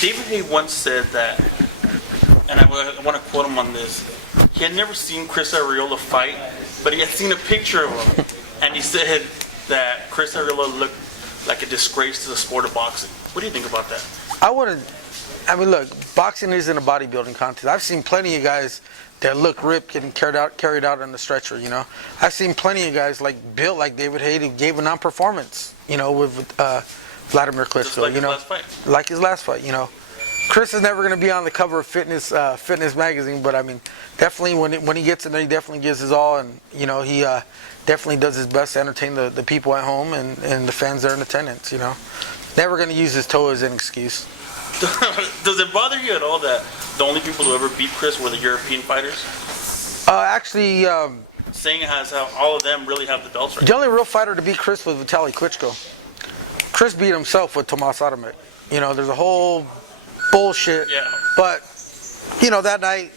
David Haye once said that, and I want to quote him on this. He had never seen Chris Arreola fight, but he had seen a picture of him, and he said that Chris Arreola looked like a disgrace to the sport of boxing. What do you think about that? I mean, look, boxing isn't a bodybuilding contest. I've seen plenty of guys that look ripped getting carried out on the stretcher, you know. I've seen plenty of guys like built like David Haye who gave a non-performance, you know, with Wladimir Klitschko, like you know, like his last fight, you know. Chris is never going to be on the cover of Fitness magazine, but I mean, definitely when he gets in there, he definitely gives his all, and you know, he definitely does his best to entertain the people at home and the fans there in attendance. You know, never going to use his toe as an excuse. Does it bother you at all that the only people who ever beat Chris were the European fighters? Actually, saying it has how all of them really have the belts right the only real fighter to beat Chris was Vitaly Klitschko. Chris beat himself with Tomas Adamek. You know, there's a whole bullshit. Yeah. But, you know, that night,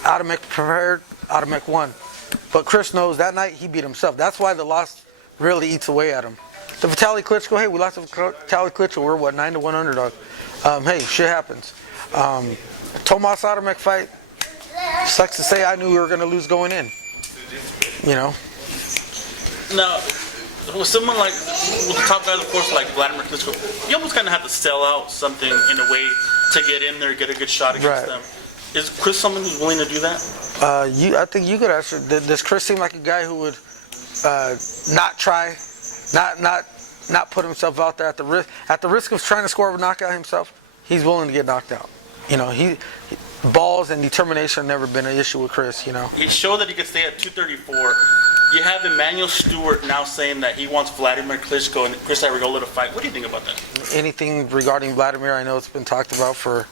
Adamek prepared, Adamek won. But Chris knows that night he beat himself. That's why the loss really eats away at him. The Vitaly Klitschko, hey, we lost to Vitaly Klitschko. We're, 9-1 underdog. Hey, shit happens. Tomas Adamek fight, sucks to say I knew we were going to lose going in. You know? Now, with someone like, with the top guys, of course, like Wladimir Klitschko, you almost kind of have to sell out something in a way to get in there, get a good shot against them. Is Chris someone who's willing to do that? I think you could ask. Does Chris seem like a guy who would not try, not put himself out there at the risk of trying to score a knockout himself? He's willing to get knocked out. You know, balls and determination have never been an issue with Chris. You know, he showed that he could stay at 234. You have Emmanuel Steward now saying that he wants Wladimir Klitschko and Chris Arreola to fight. What do you think about that? Anything regarding Wladimir, I know it's been talked about for,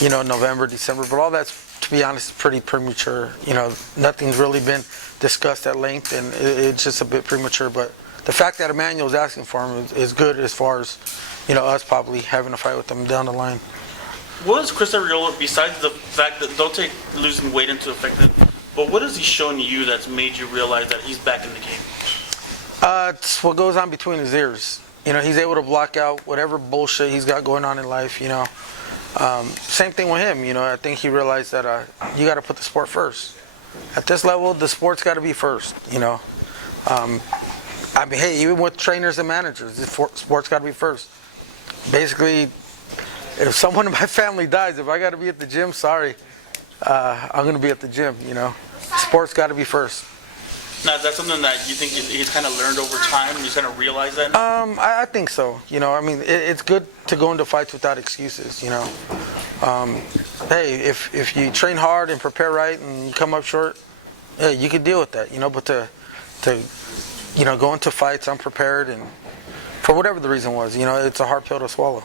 you know, November, December, but all that's, to be honest, pretty premature. You know, nothing's really been discussed at length, and it's just a bit premature. But the fact that Emmanuel's asking for him is good as far as, you know, us probably having a fight with him down the line. What is Chris Arreola, besides the fact that, don't take losing weight into effect, but what has he shown you that's made you realize that he's back in the game? It's what goes on between his ears. You know, he's able to block out whatever bullshit he's got going on in life, you know. Same thing with him, you know. I think he realized that you got to put the sport first. At this level, the sport's got to be first, you know. I mean, hey, even with trainers and managers, the sport's got to be first. Basically, if someone in my family dies, if I got to be at the gym, sorry. I'm going to be at the gym, you know. Sport's got to be first. Now, is that something that you think he's kind of learned over time and he's kind of realized that? I think so. You know, I mean, it's good to go into fights without excuses, you know. Hey, if you train hard and prepare right and you come up short, hey, you could deal with that, you know. But to you know, go into fights unprepared and for whatever the reason was, you know, it's a hard pill to swallow.